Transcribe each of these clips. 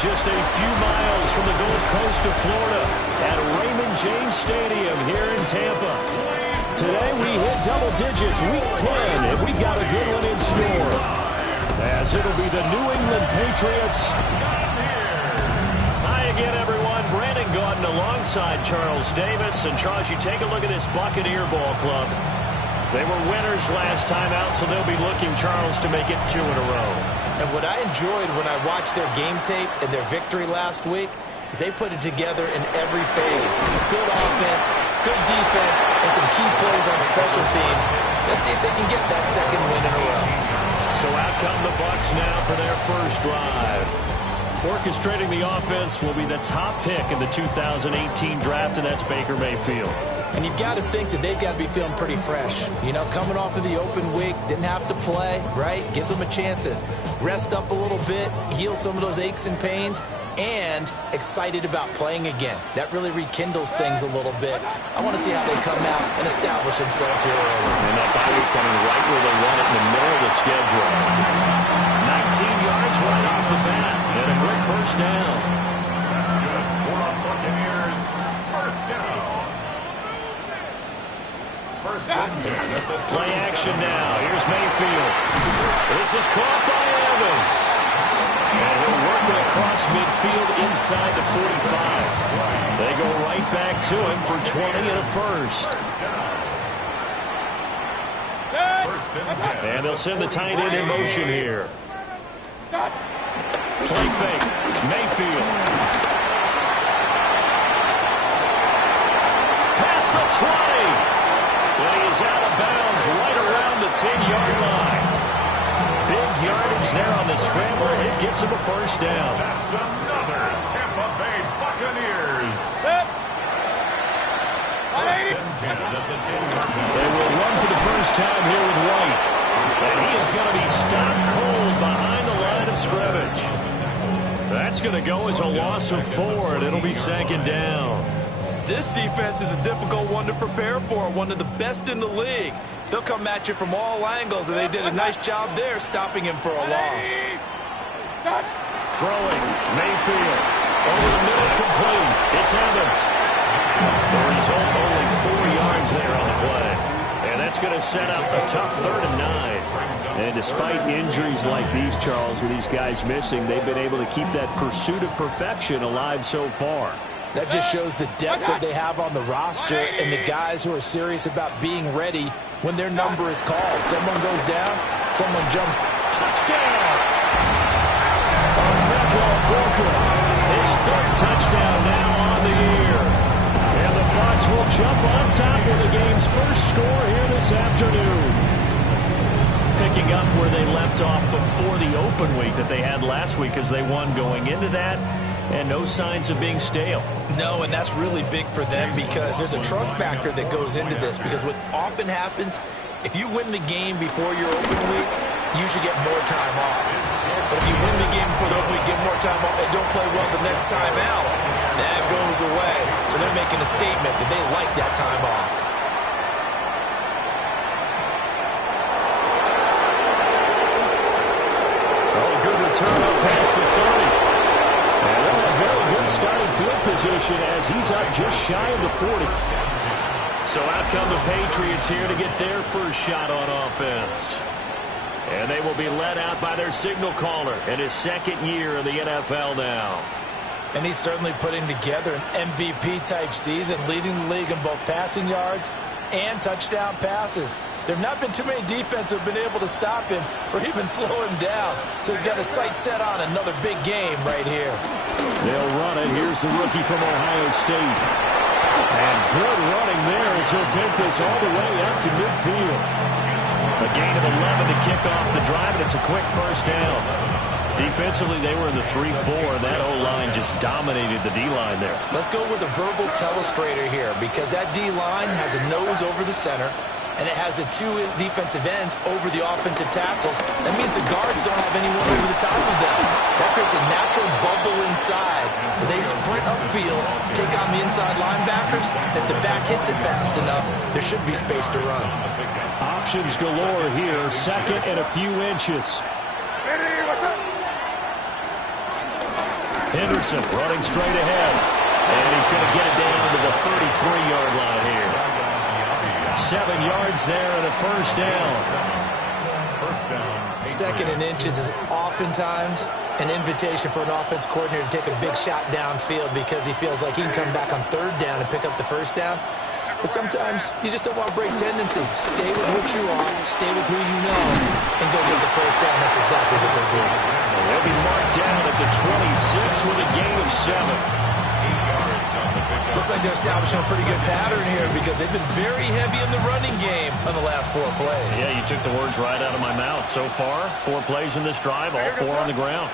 just a few miles from the Gulf Coast of Florida at Raymond James Stadium here in Tampa. Today we hit double digits, week 10, and we've got a good one in store, as it'll be the New England Patriots. Hi again, everyone. Brandon Gaudin alongside Charles Davis. And Charles, you take a look at this Buccaneer ball club. They were winners last time out, so they'll be looking, Charles, to make it 2 in a row. And what I enjoyed when I watched their game tape and their victory last week is they put it together in every phase. Good offense, good defense, and some key plays on special teams. Let's see if they can get that second win in a row. So out come the Bucs now for their first drive. Orchestrating the offense will be the top pick in the 2018 draft, and that's Baker Mayfield. And you've got to think that they've got to be feeling pretty fresh. You know, coming off of the open week, didn't have to play, right? Gives them a chance to rest up a little bit, heal some of those aches and pains, and excited about playing again. That really rekindles things a little bit. I want to see how they come out and establish themselves here early. And that bye week coming right where they want it in the middle of the schedule. 19 yards right off the bat, and a quick first down. That's good for the Buccaneers. First down. Play action now. Here's Mayfield. This is caught by Evans. And he'll work it across midfield inside the 45. They go right back to him for 20 and a first. And they'll send the tight end in motion here. Play fake. Mayfield. Past the 20. And he is out of bounds right around the 10-yard line. Big yardage there on the scramble. It gets him a first down. That's another Tampa Bay Buccaneers. They will run for the first time here with White. And he is going to be stopped cold behind the line of scrimmage. That's going to go as a loss of 4, and it'll be second down. This defense is a difficult one to prepare for, one of the best in the league. They'll come at you from all angles, and they did a nice job there stopping him for a loss. Throwing, Mayfield, over the middle, complete. It's Evans. The result, only 4 yards there on the play. And that's going to set up a tough 3rd and 9. And despite injuries like these, Charles, with these guys missing, they've been able to keep that pursuit of perfection alive so far. That just shows the depth that they have on the roster and the guys who are serious about being ready when their number is called. Someone goes down, someone jumps. Touchdown! Walker, his 3rd touchdown now on the year. And the Bucs will jump on top of the game's first score here this afternoon. Picking up where they left off before the open week that they had last week as they won going into that. And no signs of being stale. No, and that's really big for them because there's a trust factor that goes into this. Because what often happens, if you win the game before your open week, you should get more time off. But if you win the game before the open week, get more time off, and don't play well the next time out, that goes away. So they're making a statement that they like that time off. Oh, good return up past the 30. Starting field position as he's up just shy of the 40. So out come the Patriots here to get their first shot on offense. And they will be led out by their signal caller in his 2nd year in the NFL now. And he's certainly putting together an MVP-type season, leading the league in both passing yards and touchdown passes. There have not been too many defenses that have been able to stop him or even slow him down. So he's got his sights set on another big game right here. They'll run it. Here's the rookie from Ohio State. And good running there as he'll take this all the way up to midfield. A gain of 11 to kick off the drive, and it's a quick first down. Defensively, they were in the 3-4. That O-line just dominated the D-line there. Let's go with a verbal telestrator here because that D-line has a nose over the center, and it has the 2 defensive ends over the offensive tackles. That means the guards don't have anyone over the top of them. That creates a natural bubble inside where they sprint upfield, take on the inside linebackers, and if the back hits it fast enough, there should be space to run. Options galore here, 2nd and a few inches. Henderson running straight ahead. And he's going to get it down to the 33-yard line here. 7 yards there and a first down. Second and inches is oftentimes an invitation for an offense coordinator to take a big shot downfield because he feels like he can come back on third down and pick up the first down. But sometimes you just don't want to break tendency. Stay with what you are, stay with who you know, and go get the first down. That's exactly what they're doing. They'll be marked down at the 26 with a gain of 7. Looks like they're establishing a pretty good pattern here because they've been very heavy in the running game on the last 4 plays. Yeah, you took the words right out of my mouth. So far, 4 plays in this drive, all 4 on the ground.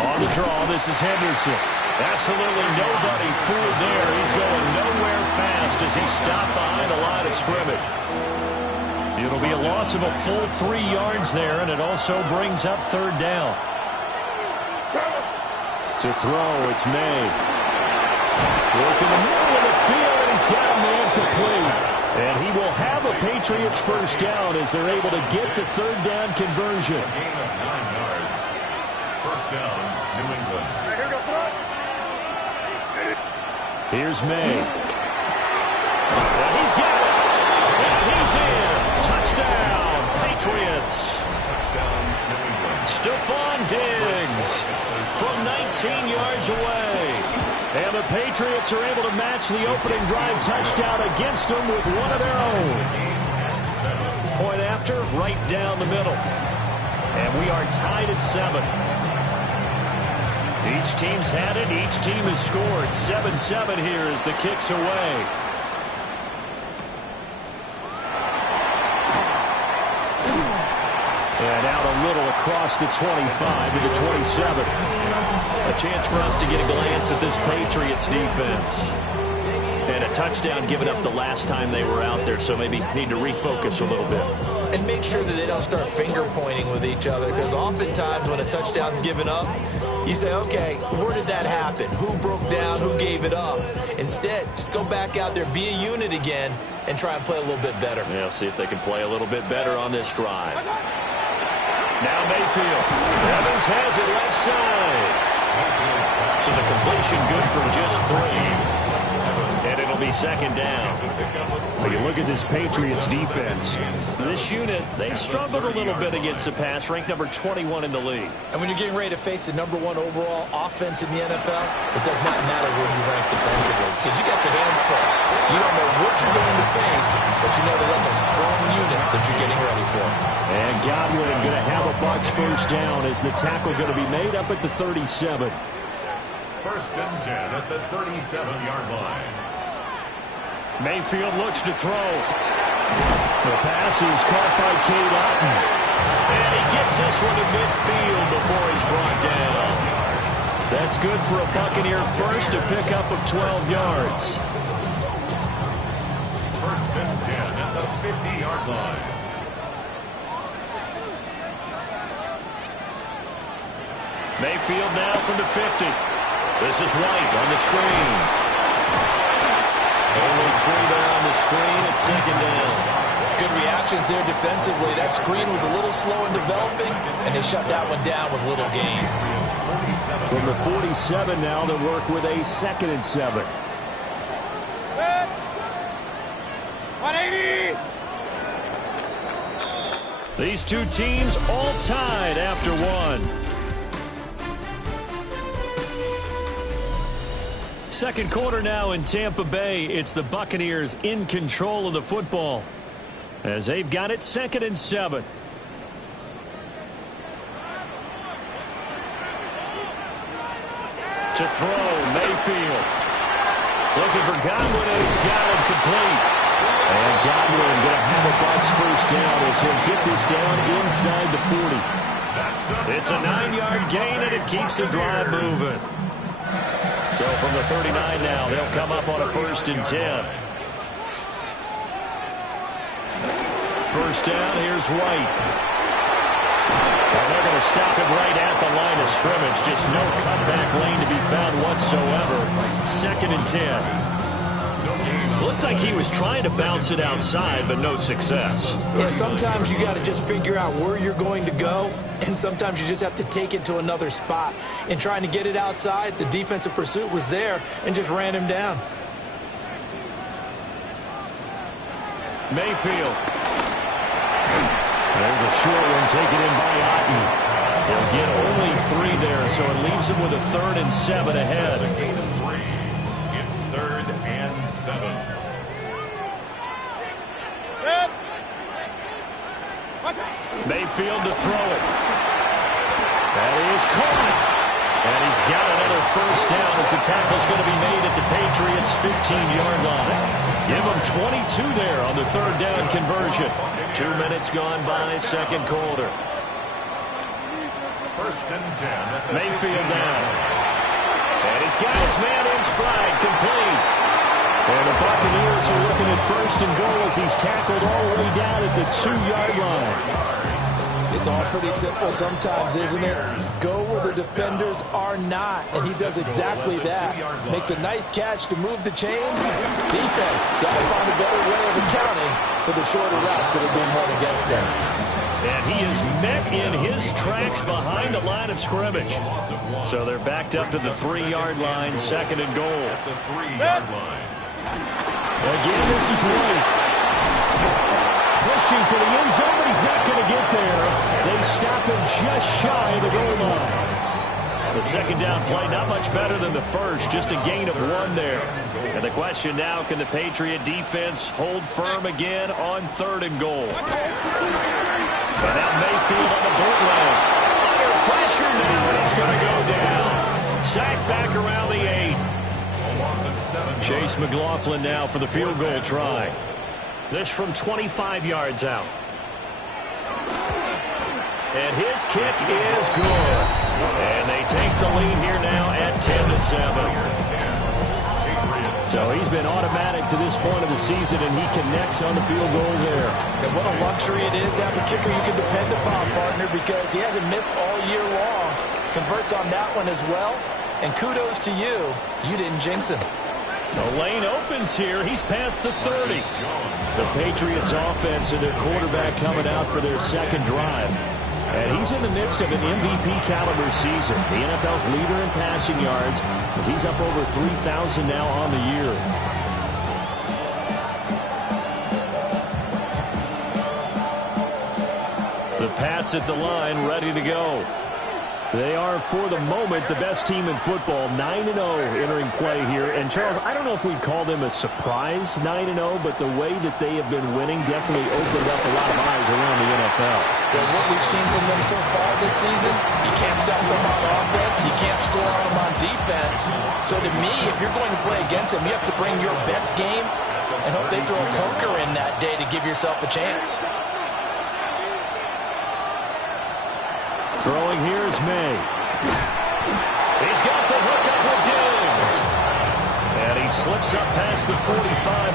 On the draw, this is Henderson. Absolutely nobody fooled there. He's going nowhere fast as he stopped behind the line of scrimmage. It'll be a loss of a full 3 yards there, and it also brings up third down. To throw, it's May. Work in the middle of the field, and he's got a man complete. And he will have a Patriots first down as they're able to get the third down conversion. Gain of 9 yards. First down, New England. Here's May. And he's got it. And he's in. Touchdown, Patriots. Touchdown, New England. Stephon Diggs from 19 yards away. And the Patriots are able to match the opening drive touchdown against them with one of their own. Point after, right down the middle. And we are tied at 7. Each team's had it. Each team has scored. 7-7 here as the kick's away. And out a little across the 25 to the 27. A chance for us to get a glance at this Patriots defense. And a touchdown given up the last time they were out there, so maybe need to refocus a little bit. And make sure that they don't start finger-pointing with each other, because oftentimes when a touchdown's given up, you say, okay, where did that happen? Who broke down? Who gave it up? Instead, just go back out there, be a unit again, and try and play a little bit better. Yeah, see if they can play a little bit better on this drive. Now Mayfield. Evans has it left side. So the completion good for just 3. And it'll be second down. When you look at this Patriots defense, this unit, they've struggled a little bit against the pass, ranked number 21 in the league. And when you're getting ready to face the number 1 overall offense in the NFL, it does not matter where you rank defensively, because you got your hands full. You don't know what you're going to face, but you know that that's a strong unit that you're getting ready for. And Godwin going to have a Bucs first down as the tackle going to be made up at the 37. First and 10 at the 37-yard line. Mayfield looks to throw. The pass is caught by Cade Otton. And he gets this one to midfield before he's brought down. That's good for a Buccaneer first, a pickup of 12 yards. First and 10 at the 50-yard line. Mayfield now from the 50. This is White on the screen. Only 3 there on the screen at second down. Good reactions there defensively. That screen was a little slow in developing, and they shut that one down with little gain. From the 47 now, they work with a second and 7. 180. These two teams all tied after 1. Second quarter now in Tampa Bay. It's the Buccaneers in control of the football as they've got it second and 7. To throw, Mayfield. Looking for Godwin, and he's got it complete. And Godwin going to have a Bucs first down as he'll get this down inside the 40. It's a 9-yard gain, and it keeps the drive moving. So from the 39 now, they'll come up on a first and 10. First down, here's White. And they're going to stop it right at the line of scrimmage. Just no cutback lane to be found whatsoever. Second and 10. No gain Looked like he was trying to bounce it outside, but no success. Yeah, sometimes you got to just figure out where you're going to go, and sometimes you just have to take it to another spot. In trying to get it outside, the defensive pursuit was there and just ran him down. Mayfield. There's a short one taken in by Otten. He'll get only 3 there, so it leaves him with a 3rd and 7 ahead. It's 3rd and 7. Mayfield to throw it. That is caught. And he's got another first down as the tackle's going to be made at the Patriots' 15-yard line. Give him 22 there on the 3rd down conversion. 2 minutes gone by, second quarter. 1st and 10. Mayfield now. And he's got his man in stride, complete. And the Buccaneers are looking at 1st and goal as he's tackled all the way down at the 2-yard line. It's all pretty simple sometimes, isn't it? Go where the defenders are not, and he does exactly that. Makes a nice catch to move the chains. Defense got to find a better way of accounting for the shorter routes that are being run against them. And he is met in his tracks behind the line of scrimmage. So they're backed up to the 3-yard line, 2nd and goal. At the 3-yard line. Again, this is White. Pushing for the end zone, but he's not going to get there. They stop him just shy of the goal line. The 2nd down play, not much better than the first, just a gain of 1 there. And the question now, can the Patriot defense hold firm again on 3rd and goal? But now Mayfield on the bootleg. Under pressure now, and he's going to go down. Sacked back around the 8. Chase McLaughlin now for the field goal try. This from 25 yards out. And his kick is good. And they take the lead here now at 10-7. So he's been automatic to this point of the season, and he connects on the field goal there. And what a luxury it is to have a kicker you can depend upon, partner, because he hasn't missed all year long. Converts on that one as well. And kudos to you. You didn't jinx him. The lane opens here. He's past the 30. The Patriots offense and their quarterback coming out for their 2nd drive. And he's in the midst of an MVP caliber season. The NFL's leader in passing yards as he's up over 3,000 now on the year. The Pats at the line, ready to go. They are, for the moment, the best team in football, 9-0 entering play here. And, Charles, I don't know if we'd call them a surprise 9-0, but the way that they have been winning definitely opened up a lot of eyes around the NFL. Well, what we've seen from them so far this season, you can't stop them on offense, you can't score on them on defense. So to me, if you're going to play against them, you have to bring your best game and hope they throw a conker in that day to give yourself a chance. Throwing here is May. He's got the hook up with Diggs. And he slips up past the 45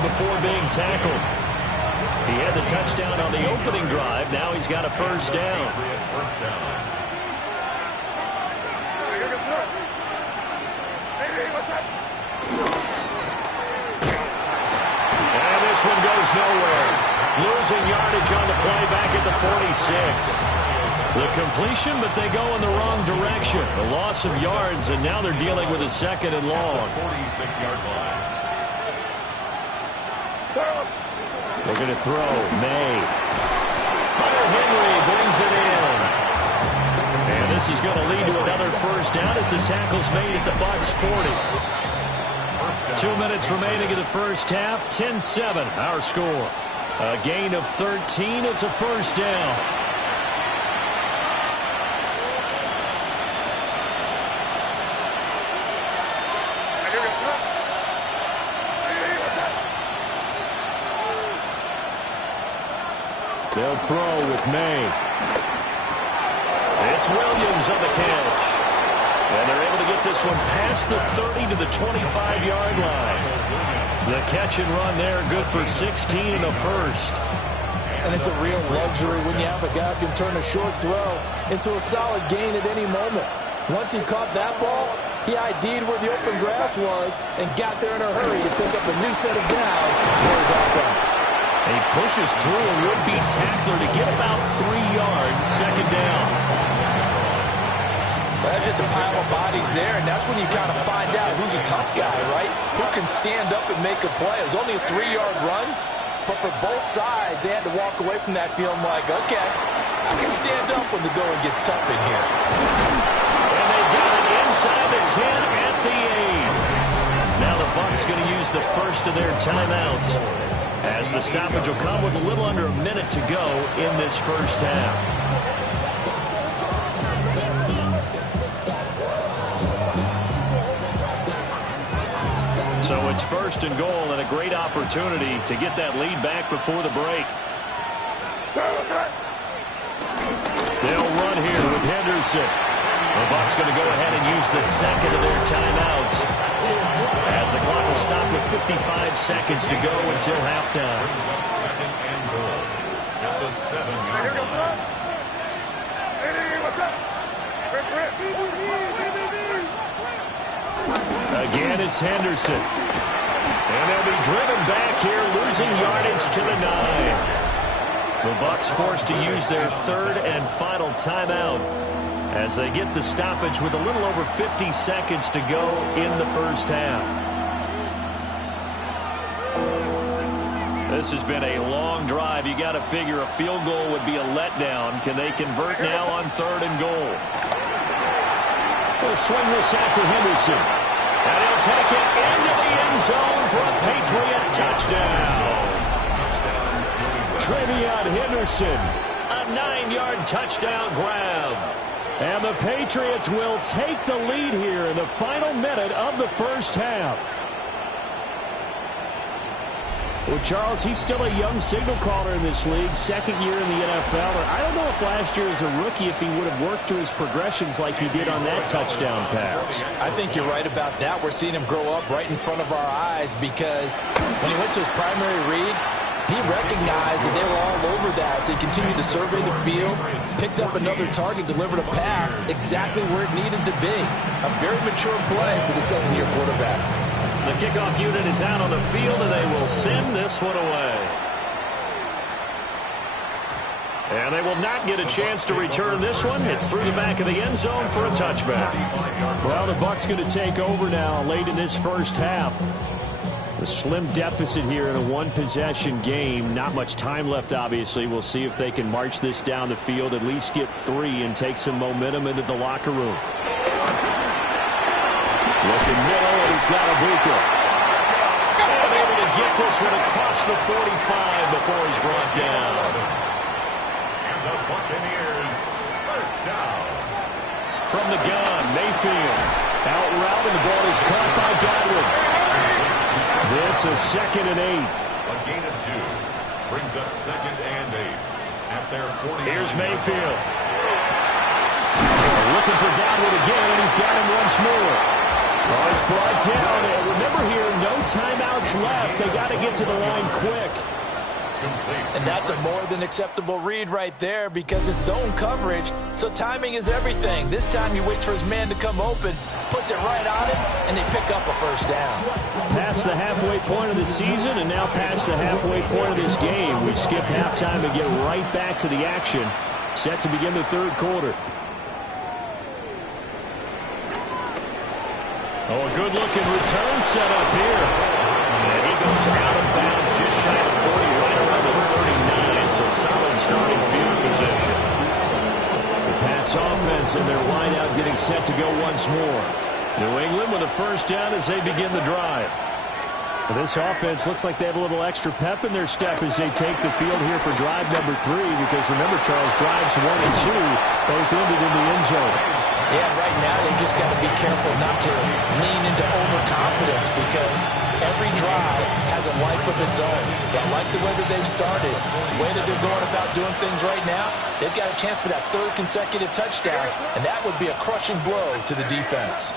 before being tackled. He had the touchdown on the opening drive. Now he's got a 1st down. And this one goes nowhere. Losing yardage on the play back at the 46. The completion, but they go in the wrong direction. The loss of yards, and now they're dealing with a 2nd and long. 46-yard line. They're going to throw. May. Hunter Henry brings it in. And this is going to lead to another 1st down as the tackle's made at the Bucs 40. 2 minutes remaining in the 1st half. 10-7, our score. A gain of 13. It's a 1st down. They'll throw with May. It's Williams on the catch. And they're able to get this one past the 30 to the 25-yard line. The catch and run there, good for 16 in the 1st. And it's a real luxury when you have a guy who can turn a short throw into a solid gain at any moment. Once he caught that ball, He ID'd where the open grass was and got there in a hurry to pick up a new set of downs for his offense. He pushes through a would-be tackler to get about 3 yards, second down. Well, that's just a pile of bodies there, and that's when you kind of find out who's a tough guy, right? Who can stand up and make a play. It was only a 3-yard run, but for both sides, they had to walk away from that feeling like, okay, I can stand up when the going gets tough in here. And they got it inside the 10 at the 8. Now the Bucs going to use the first of their timeouts, as the stoppage will come with a little under a minute to go in this first half. So it's first and goal, and a great opportunity to get that lead back before the break. They'll run here with Henderson. The Bucs going to go ahead and use the second of their timeouts, as the clock will stop with 55 seconds to go until halftime. Second and goal at the 7-yard line. Again, it's Henderson. And they'll be driven back here, losing yardage to the 9. The Bucs forced to use their third and final timeout, as they get the stoppage with a little over 50 seconds to go in the first half. This has been a long drive. You got to figure a field goal would be a letdown. Can they convert now on third and goal? They'll swing this out to Henderson. And he'll take it into the end zone for a Patriot touchdown. Trevion Henderson, a 9-yard touchdown grab. And the Patriots will take the lead here in the final minute of the first half. Well, Charles, he's still a young signal caller in this league, second year in the NFL. I don't know if last year as a rookie, if he would have worked through his progressions like he did on that touchdown pass. I think you're right about that. We're seeing him grow up right in front of our eyes, because when he went to his primary read, he recognized that they were all over that, so he continued to survey the field, picked up another target, delivered a pass exactly where it needed to be. A very mature play for the second-year quarterback. The kickoff unit is out on the field, and they will send this one away. And they will not get a chance to return this one. It's through the back of the end zone for a touchback. Well, the Bucs going to take over now late in this first half. A slim deficit here in a one-possession game. Not much time left, obviously. We'll see if they can march this down the field, at least get 3, and take some momentum into the locker room. Looking middle, and he's got a Ibuka. And able to get this one across the 45 before he's brought down. And the Buccaneers, first down. From the gun, Mayfield. Out route, and the ball is caught by Godwin. This is 2nd and 8. A gain of 2 brings up 2nd and 8 at their 40. Here's Mayfield. Looking for Godwin again, and he's got him once more. Oh, it's brought down. And remember here, no timeouts left. They got to get to the line quick. And that's a more than acceptable read right there, because it's zone coverage, so timing is everything. This time you wait for his man to come open, puts it right on it, and they pick up a first down. Past the halfway point of the season, and now past the halfway point of this game. We skip halftime and get right back to the action. Set to begin the third quarter. Oh, a good-looking return set up here. And he goes out of bounds just shy of 40, right around the 39, so solid starting field position. The Pats offense and their wideout getting set to go once more. New England with a first down as they begin the drive. Well, this offense looks like they have a little extra pep in their step as they take the field here for drive number 3, because remember, Charles, drives 1 and 2 both ended in the end zone. Yeah, right now they just got to be careful not to lean into overconfidence, because every drive has a life of its own. But I like the way that they've started, the way that they're going about doing things right now. They've got a chance for that 3rd consecutive touchdown, and that would be a crushing blow to the defense.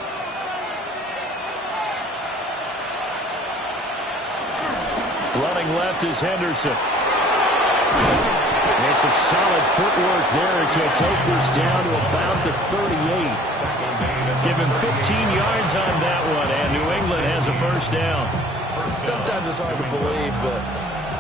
Running left is Henderson. It's some solid footwork there as he'll take this down to about the 38. Give him 15 yards on that one, and New England has a first down. Sometimes it's hard to believe, but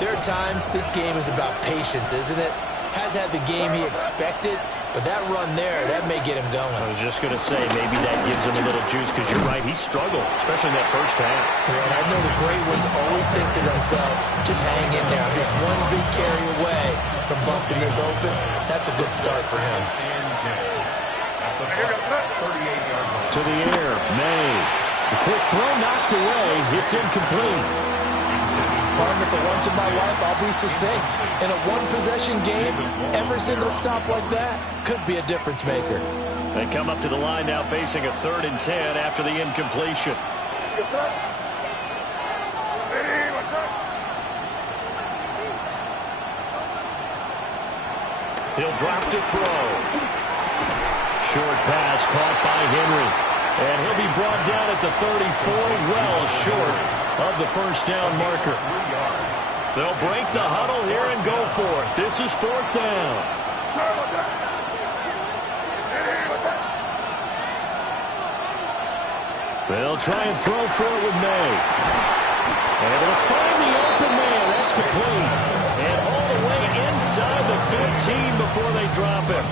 there are times this game is about patience, isn't it? Has had the game he expected, but that run there, that may get him going. I was just going to say, maybe that gives him a little juice, because you're right, he struggled, especially in that first half. Yeah, and I know the great ones always think to themselves, just hang in there. Just one big carry away from busting this open. That's a good start for him. To the air, May. The quick throw knocked away. It's incomplete. Partner, for once in my life, I'll be succinct. In a one-possession game, every single stop like that could be a difference maker. They come up to the line now facing a 3rd and 10 after the incompletion. He'll drop to throw. Short pass caught by Henry. And he'll be brought down at the 34, well short of the first down marker. They'll break the huddle here and go for it. This is 4th down. They'll try and throw for it with May. Able to find the open man. That's complete. And all the way inside the 15 before they drop it.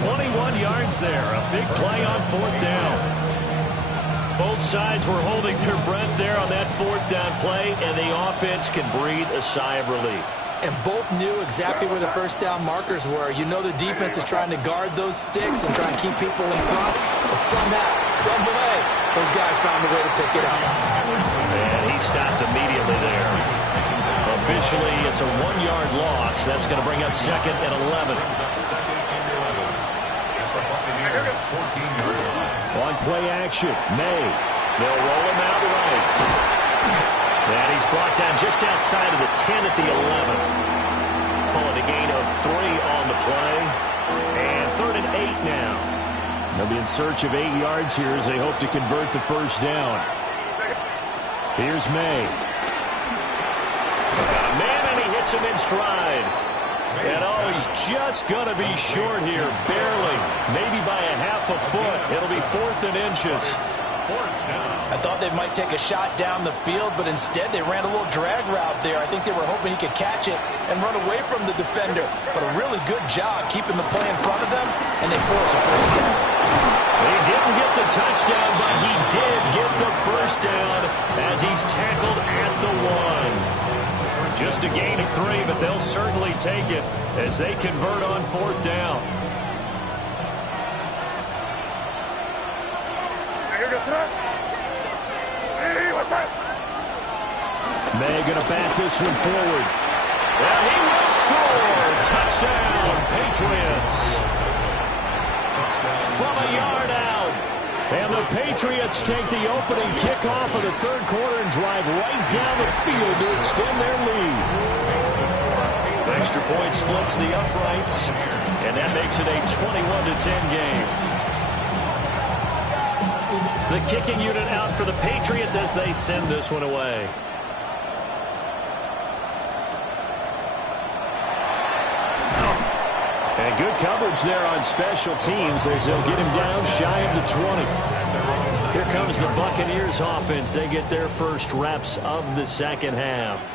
21 yards there. A big play on 4th down. Both sides were holding their breath there on that 4th down play, and the offense can breathe a sigh of relief. And both knew exactly where the first down markers were. You know the defense is trying to guard those sticks and try and keep people in front. But somehow, some way, those guys found a way to pick it up. And he stopped immediately there. Officially, it's a 1-yard loss. That's going to bring up 2nd and 11. On play action, May. They'll roll him out right. And he's brought down just outside of the 10 at the 11. Pulling a gain of 3 on the play. And 3rd and 8 now. They'll be in search of 8 yards here as they hope to convert the first down. Here's May. Got a man, and he hits him in stride. And oh, he's just going to be short here, barely. Maybe by a half a foot. It'll be 4th and inches. I thought they might take a shot down the field, but instead they ran a little drag route there. I think they were hoping he could catch it and run away from the defender. But a really good job keeping the play in front of them, and they force a first down. He didn't get the touchdown, but he did get the first down as he's tackled at the 1. Just a gain of 3, but they'll certainly take it as they convert on 4th down. May going to bat this one forward. And he will score. Touchdown, Patriots. From a yard out. And the Patriots take the opening kickoff of the 3rd quarter and drive right down the field to extend their lead. Extra point splits the uprights, and that makes it a 21-10 game. The kicking unit out for the Patriots as they send this one away. And good coverage there on special teams as they'll get him down shy of the 20. Here comes the Buccaneers offense. They get their first reps of the 2nd half.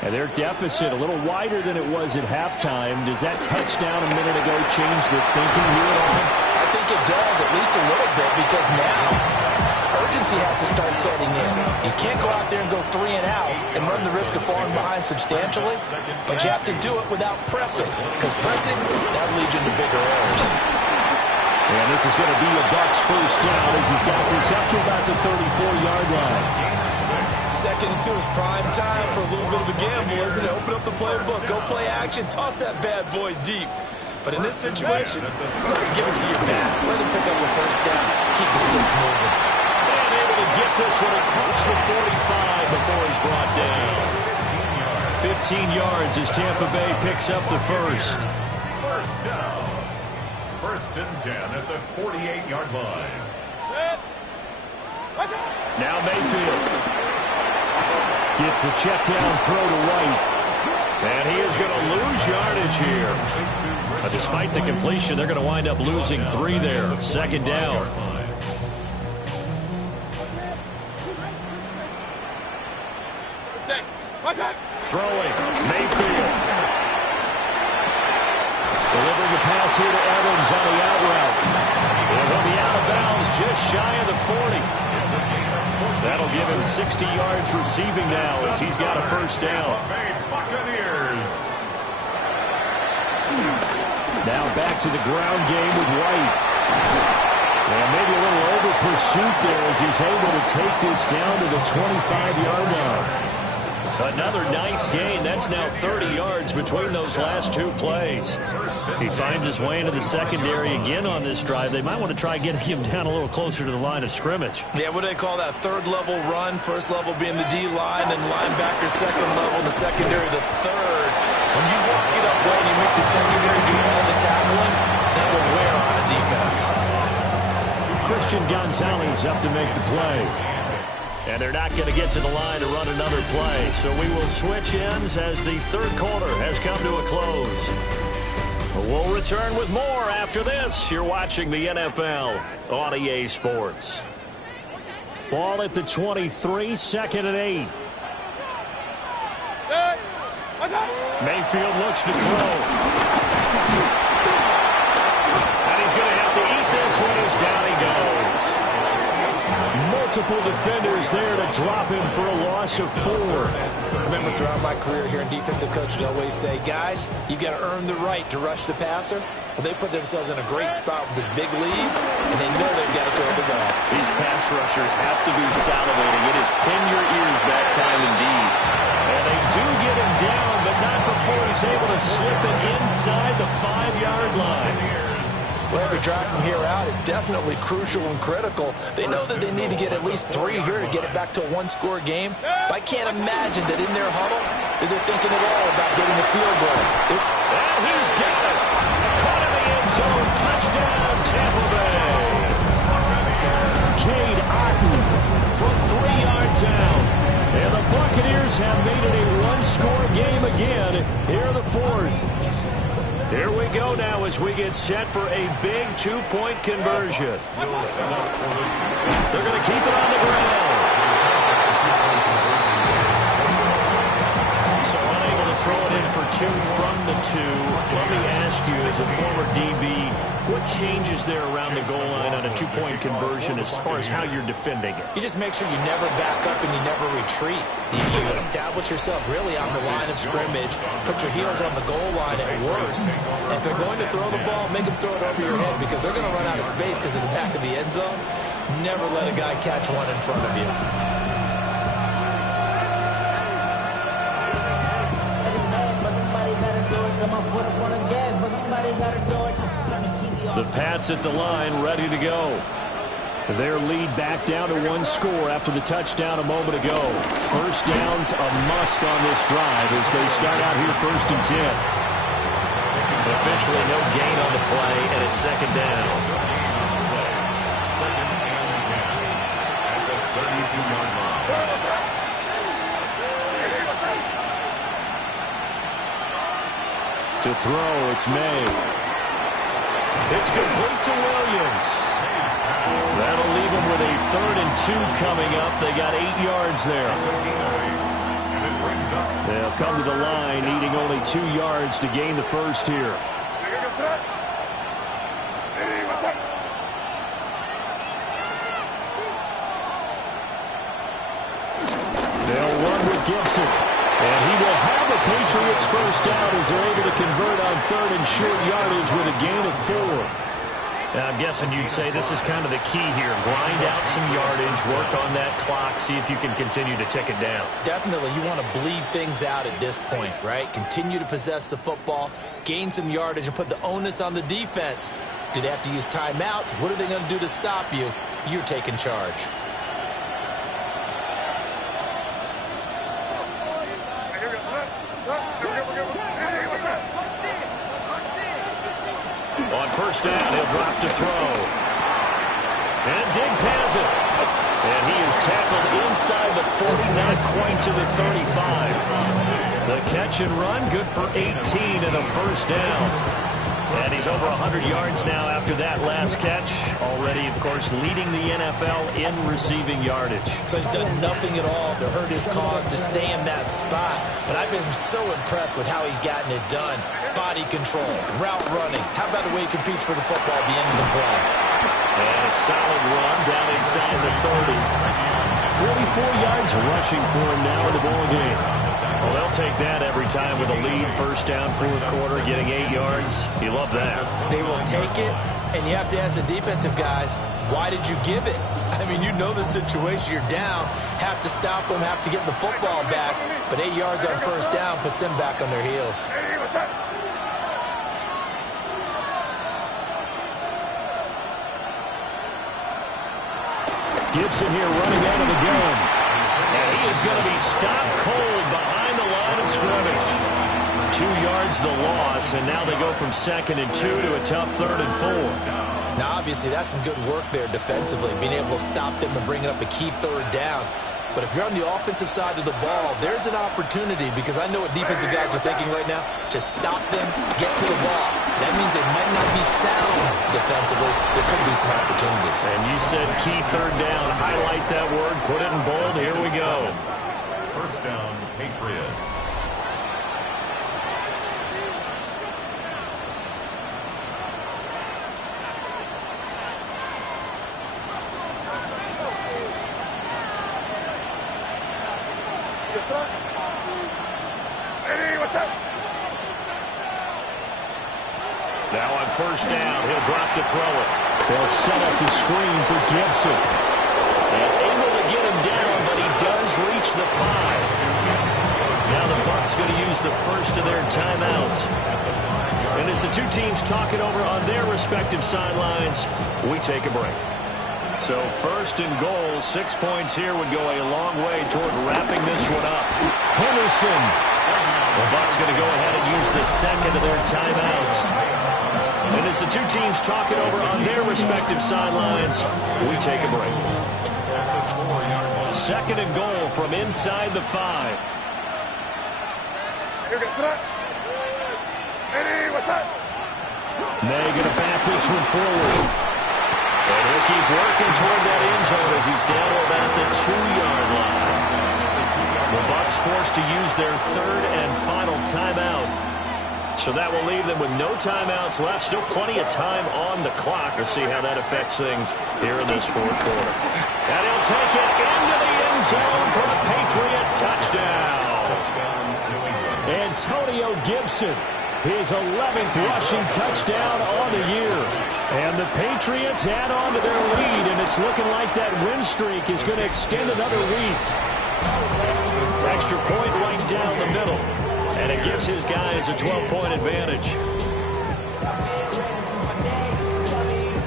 And their deficit a little wider than it was at halftime. Does that touchdown a minute ago change the thinking here at all? I think it does, at least a little bit, because now urgency has to start setting in. You can't go out there and go 3 and out and run the risk of falling behind substantially, but you have to do it without pressing, because pressing, that leads you to bigger errors. And this is going to be a Bucs first down as he's got this up to about the 34-yard line. 2nd and 2 is prime time for a little bit of a gamble, isn't it? Open up the playbook, go play action, toss that bad boy deep. But in this situation, go ahead and give it to your back. Let him pick up the first down, keep the sticks moving. And able to get this one across the 45 before he's brought down. 15 yards as Tampa Bay picks up the first. First down. 1st and 10 at the 48-yard line. Now Mayfield gets the check down throw to White. And he is going to lose yardage here. Despite the completion, they're going to wind up losing 3 there. Second down. Throwing. Mayfield. Delivering the pass here to Evans on the out route. And he'll be out of bounds just shy of the 40. That'll give him 60 yards receiving now as he's got a first down. Now back to the ground game with White. And maybe a little over pursuit there as he's able to take this down to the 25-yard line. Another nice gain. That's now 30 yards between those last 2 plays. He finds his way into the secondary again on this drive. They might want to try getting him down a little closer to the line of scrimmage. Yeah, what do they call that? Third level run. First level being the D-line and linebacker second level. The secondary the third. When you block it up well and you make the secondary do all the tackling, that will wear on a defense. Christian Gonzalez up to make the play. And they're not going to get to the line to run another play. So we will switch ends as the third quarter has come to a close. We'll return with more after this. You're watching the NFL on EA Sports. Ball at the 23, 2nd and 8. Mayfield looks to throw. And he's going to have to eat this one as down he goes. Multiple defenders there to drop him for a loss of 4. I remember throughout my career here in defensive coaches always say, guys, you got to earn the right to rush the passer. Well, they put themselves in a great spot with this big lead, and they know they've got to throw the ball. These pass rushers have to be salivating. It is pin your ears back time indeed. And they do get him down, but not before he's able to slip it inside the 5-yard line. Well, every drive from here out is definitely crucial and critical. They know that they need to get at least 3 here to get it back to a 1-score game. But I can't imagine that in their huddle that they're thinking at all about getting a field goal. And he's got it. Caught in the end zone. Touchdown, Tampa Bay. Cade Otton from 3 yards out. And the Buccaneers have made it a 1-score game again here in the 4th. Here we go now as we get set for a big 2-point conversion. They're going to keep it on the ground. So unable to throw it in for 2 from the 2. Let me ask you, as a former DB, what changes there around the goal line on a 2-point conversion as far as how you're defending it? You just make sure you never back up and you never retreat. You establish yourself really on the line of scrimmage, put your heels on the goal line at worst. And if they're going to throw the ball, make them throw it over your head because they're going to run out of space because of the back of the end zone. Never let a guy catch one in front of you. The Pats at the line, ready to go. Their lead back down to 1 score after the touchdown a moment ago. First down's a must on this drive as they start out here 1st and 10. Officially no gain on the play, and it's 2nd down. Second and 10 at the 32-yard line. To throw, it's May. It's complete to Williams. That'll leave them with a 3rd and 2 coming up. They got 8 yards there. They'll come to the line, needing only 2 yards to gain the first here. They'll run with Gibson. And he will have the Patriots first down as they're able to convert on 3rd and short yardage with a gain of 4. I'm guessing you'd say this is kind of the key here. Grind out some yardage, work on that clock, see if you can continue to tick it down. Definitely. You want to bleed things out at this point, right? Continue to possess the football, gain some yardage, and put the onus on the defense. Do they have to use timeouts? What are they going to do to stop you? You're taking charge. On first down, he'll drop to throw. And Diggs has it. And he is tackled inside the 40, not quite to the 35. The catch and run, good for 18 and a first down. And he's over 100 yards now after that last catch. Already, of course, leading the NFL in receiving yardage. So he's done nothing at all to hurt his cause, to stay in that spot. But I've been so impressed with how he's gotten it done. Body control, route running. How about the way he competes for the football at the end of the play? And a solid run down inside the 30. 44 yards rushing for him now in the ball game. Well, they'll take that every time with a lead. First down, fourth quarter, getting 8 yards. You love that. They will take it, and you have to ask the defensive guys, why did you give it? I mean, you know the situation. You're down, have to stop them, have to get the football back. But 8 yards on first down puts them back on their heels. Gibson here running out of the gun. And he is going to be stopped cold behind the line of scrimmage. 2 yards the loss, and now they go from 2nd and 2 to a tough 3rd and 4. Now, obviously, that's some good work there defensively, being able to stop them and bring it up a key 3rd down. But if you're on the offensive side of the ball, there's an opportunity, because I know what defensive guys are thinking right now. Just stop them, get to the ball. That means they might not be sound defensively. There could be some opportunities. And you said key 3rd down. Highlight that word. Put it in bold. Here we go. First down, Patriots. Now on first down, he'll drop to throw it. They'll set up the screen for Gibson. And able to get him down, but he does reach the 5. Now the Bucs going to use the first of their timeouts. And as the two teams talk it over on their respective sidelines, we take a break. So first and goal, 6 points here would go a long way toward wrapping this one up. Henderson. The Bucs going to go ahead and use the second of their timeouts. And as the two teams talk it over on their respective sidelines, we take a break. 2nd and goal from inside the 5. May going to back this one forward. And he'll keep working toward that end zone as he's down about the 2-yard line. The Bucs forced to use their 3rd and final timeout. So that will leave them with no timeouts left. Still plenty of time on the clock. We'll see how that affects things here in this fourth quarter. And he'll take it into the end zone for a Patriot touchdown. Antonio Gibson, his 11th rushing touchdown on the year. And the Patriots add on to their lead, and it's looking like that win streak is going to extend another week. Extra point right down the middle. And it gives his guys a 12-point advantage.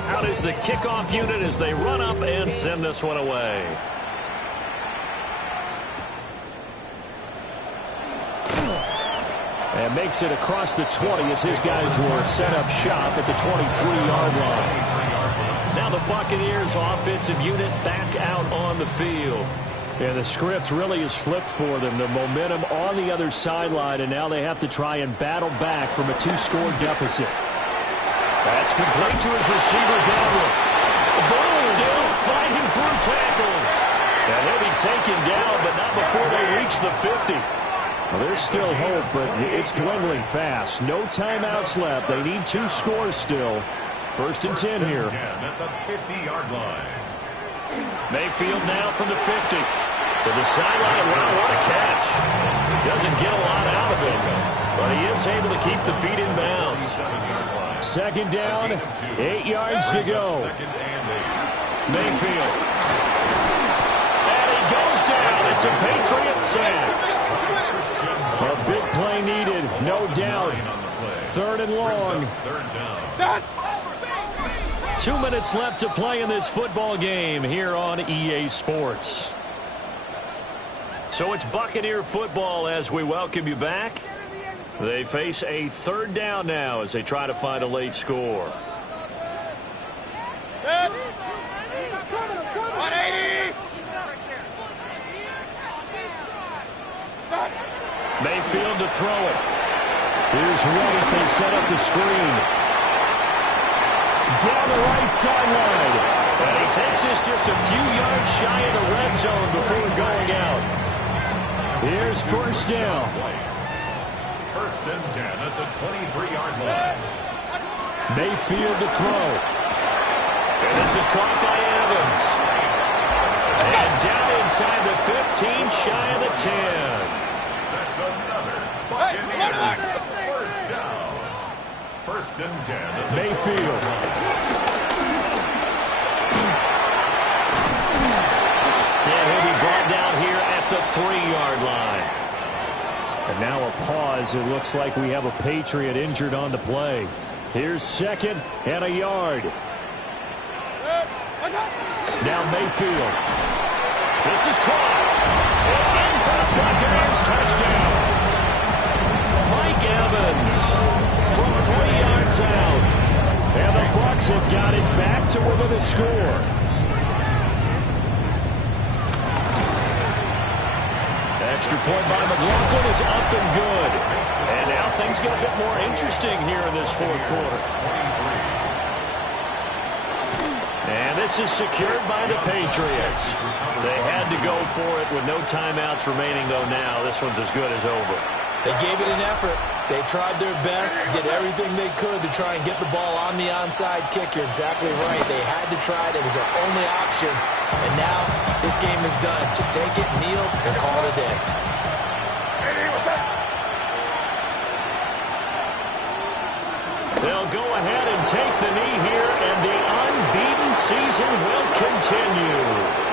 Out is the kickoff unit as they run up and send this one away. And makes it across the 20 as his guys will set up shop at the 23-yard line. Now the Buccaneers offensive unit back out on the field. And the script really is flipped for them. The momentum on the other sideline, and now they have to try and battle back from a 2-score deficit. That's complete to his receiver, Godwin. Boom! Still fighting through tackles. And he'll be taken down, but not before they reach the 50. Well, there's still hope, but it's dwindling fast. No timeouts left. They need 2 scores still. First and 10 here. At the 50-yard line. Mayfield now from the 50. To the sideline. Wow, what a catch. Doesn't get a lot out of it, but he is able to keep the feet in bounds. 2nd down, 8 yards to go. Mayfield. And he goes down. It's a Patriot sack. A big play needed, no doubt. 3rd and long. 2 minutes left to play in this football game here on EA Sports. So it's Buccaneer football as we welcome you back. They face a 3rd down now as they try to find a late score. 180. to throw it. Here's White. They set up the screen. Down the right sideline. And he takes this just a few yards shy of the red zone before going out. Here's first down. First and 10 at the 23-yard line. Mayfield to throw. And this is caught by Evans. And down inside the 15, shy of the 10. That's another Buccaneers first down. First and 10 at the Mayfield. And he'll be brought down here at the 3-yard line. And now a pause. It looks like we have a Patriot injured on the play. Here's second and a yard. Now Mayfield. This is caught. In for the Buccaneers touchdown. Mike Evans from 3 yards out. And the Bucs have got it back to within a score. Extra point by McLaughlin is up and good. And now things get a bit more interesting here in this fourth quarter. And this is secured by the Patriots. They had to go for it with no timeouts remaining, though now this one's as good as over. They gave it an effort. They tried their best, did everything they could to try and get the ball on the onside kick. You're exactly right. They had to try it. It was their only option. And now this game is done. Just take it, kneel, and call it a day. They'll go ahead and take the knee here, and the unbeaten season will continue.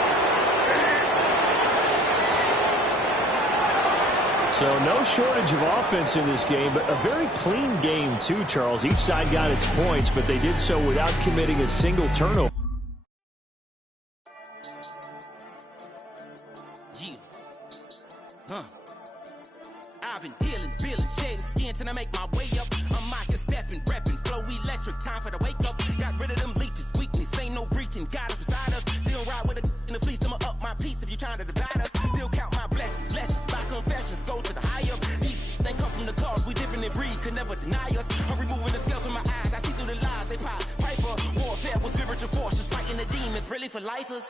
So no shortage of offense in this game, but a very clean game too, Charles. Each side got its points, but they did so without committing a single turnover. I've been healing, feeling, shedding skin till I make my way up. I'm out here stepping, repping, flow electric, time for the wake up. Got rid of them leeches, weakness, ain't no breaching. God is beside us, still ride with a in the fleece. I'ma up my piece if you're trying to divide us. Still count my blessings, lessons, by confessions, go to the higher. These they come from the cars, we different in breed, could never deny us. I'm removing the scales from my eyes, I see through the lies, they pop. Piper, warfare with spiritual forces, fighting the demons, really for lifers.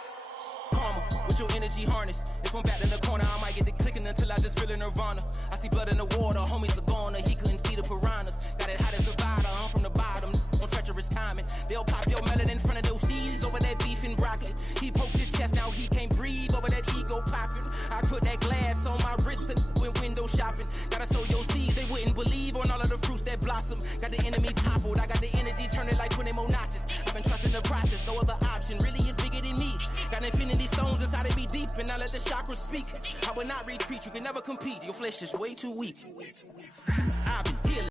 Karma, with your energy harness. If I'm back in the corner, I might get the clicking until I just feel a nirvana. I see blood in the water, homies are gone, he couldn't see the piranhas. Got it hot as Nevada, I'm from the bottom, on treacherous timing. They'll pop your melon in front of those seeds over that beef and broccoli. He poked his chest, now he can't breathe over that ego popping. I put that glass on my wrist and went window shopping. Gotta sow your seeds, they wouldn't believe on all of the fruits that blossom. Got the enemy toppled, I got the energy turning like 20 more notches. I've been trusting the process, no other option really is bigger than me. Got infinity stones inside of me deep, and I let the chakras speak. I will not retreat, you can never compete, your flesh is way too weak. I've been healing.